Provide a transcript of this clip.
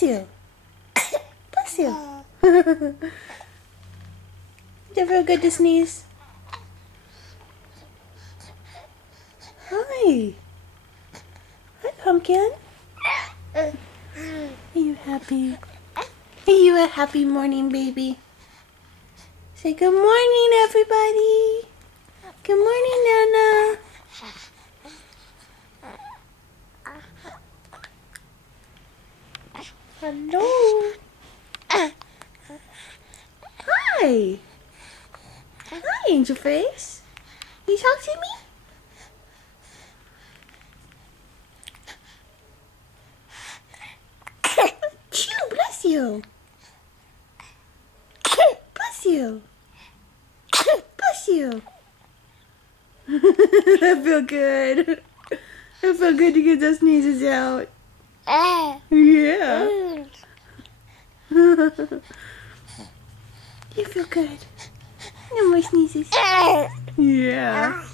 Bless you. Bless you. Does it feel good to sneeze? Hi. Hi, Pumpkin. Are you happy? Are you a happy morning, baby? Say good morning, everybody. Good morning, Nana. Hello. Hi. Hi, Angel Face. You talk to me? Chew, bless you. Bless you. Bless you. I feel good. I feel good to get those sneezes out. Yeah. You feel good. No more sneezes. Yeah.